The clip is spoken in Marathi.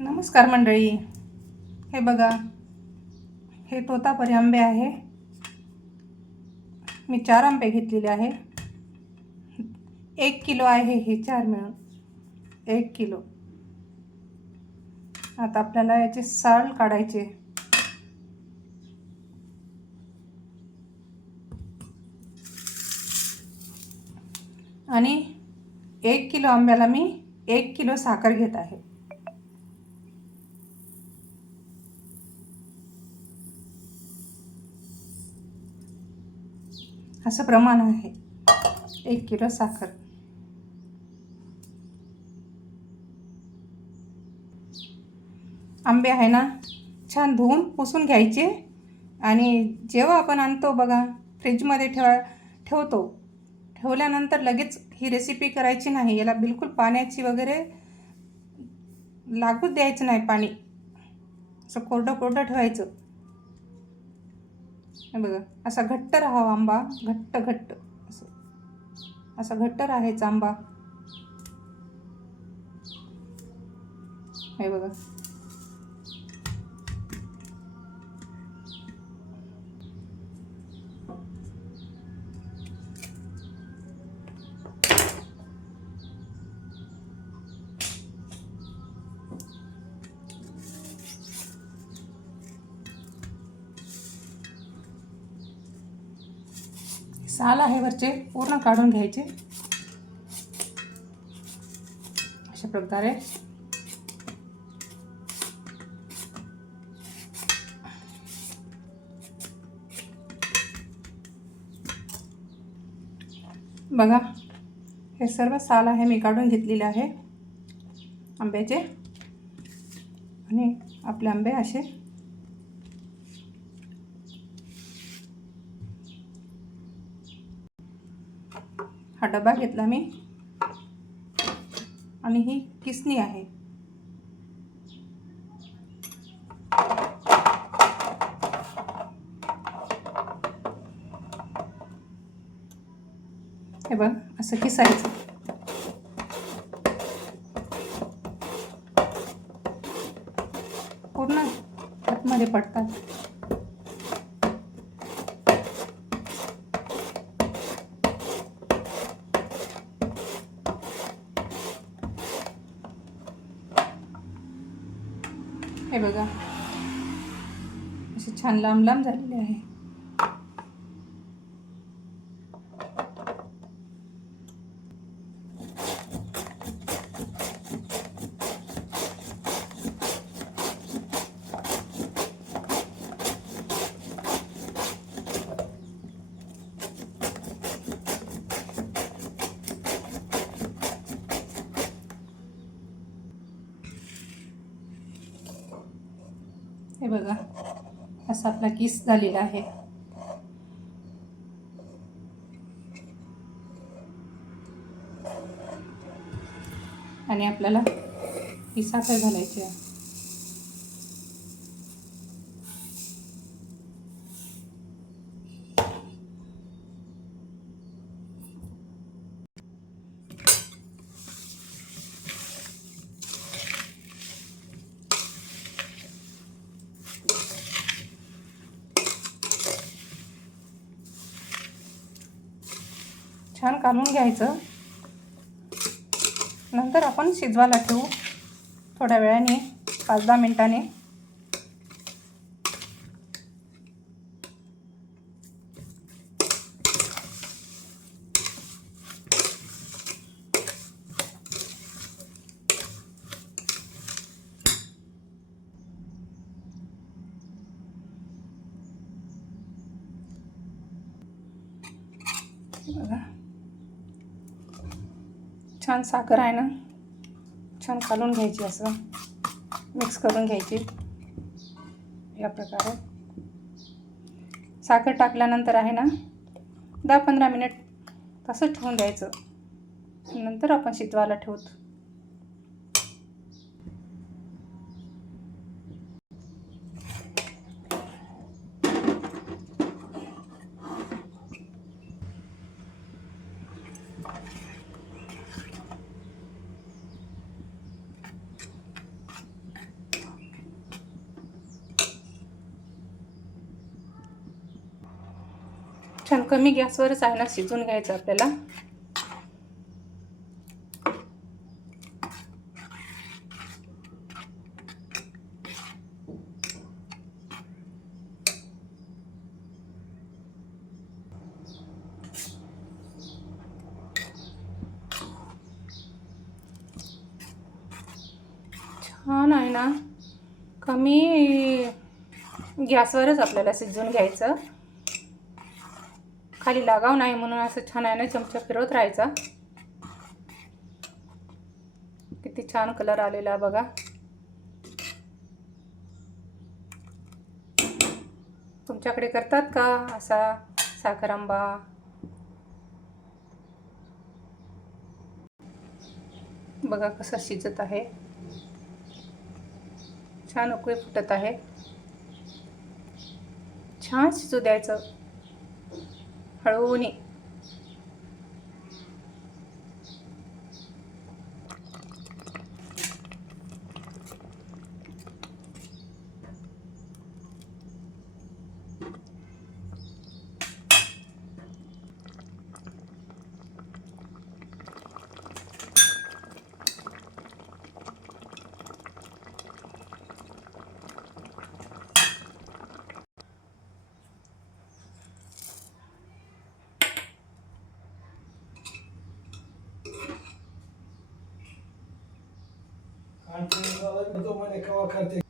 नमस्कार मंडळी. हे बघा हे तोतापरी आंबे आहे. मी चार आंबे घेतलेले आहे. एक किलो आहे हे चार मिळून. एक किलो. आता आपल्याला याचे साल काढायचे. आणि एक किलो आंब्याला मी एक किलो साखर घेत आहे. असं प्रमाण आहे. एक किलो साखर. आंबे आहे ना छान धुवून पुसून घ्यायचे. आणि जेव्हा आपण आणतो बघा फ्रीजमध्ये ठेवा ठेवतो. ठेवल्यानंतर लगेच ही रेसिपी करायची नाही. याला बिलकुल पाण्याची वगैरे लागूच द्यायचं नाही पाणी. असं कोरडं कोरडं ठेवायचं. बघा असा घट्ट राहावा आंबा घट्ट घट्ट असं. असा घट्ट राहायचा आंबा. हे बघा. साल आहे वरचे पूर्ण काढून घ्यायचे. अशा प्रकारे. बघा हे सर्व साल आहे मी काढून घेतलेले आहे. आंब्याचे. आणि आपले आंबे असे हा डबा घेतला मी. आणि ही किसणी आहे. हे बघ असं किसायचं. पूर्ण आतमध्ये पडतात. हे बघा. असे छान लांब लांब झालेले आहे. हे बघा असा आपला किस झालेला आहे. आणि आपल्याला किसा काय घालायची आहे. छान काढून घ्यायचं. नंतर आपण शिजवायला ठेवू. थोड्या वेळाने पाच दहा मिनटाने. बघा. छान साखर आहे ना. छान कालून घ्यायची असं. मिक्स करून घ्यायची. या प्रकारे. साखर टाकल्यानंतर आहे ना दहा पंधरा मिनिट तसंच ठेवून द्यायचं. नंतर आपण शिजवायला ठेवतो. छान कमी गॅसवरच आहे ना शिजून घ्यायचं आपल्याला. छान आहे ना. कमी गॅसवरच आपल्याला शिजून घ्यायचं. खाली लागाव नाही म्हणून असं छान आहे ना चमचा फिरवत राहायचा. किती छान कलर आलेला बघा. तुमच्याकडे करतात का असा साखर आंबा बघा कसा शिजत आहे. छान उकळी फुटत आहे. छान शिजू द्यायचं. हळूनी आणि तो म्हणे केव्हा करते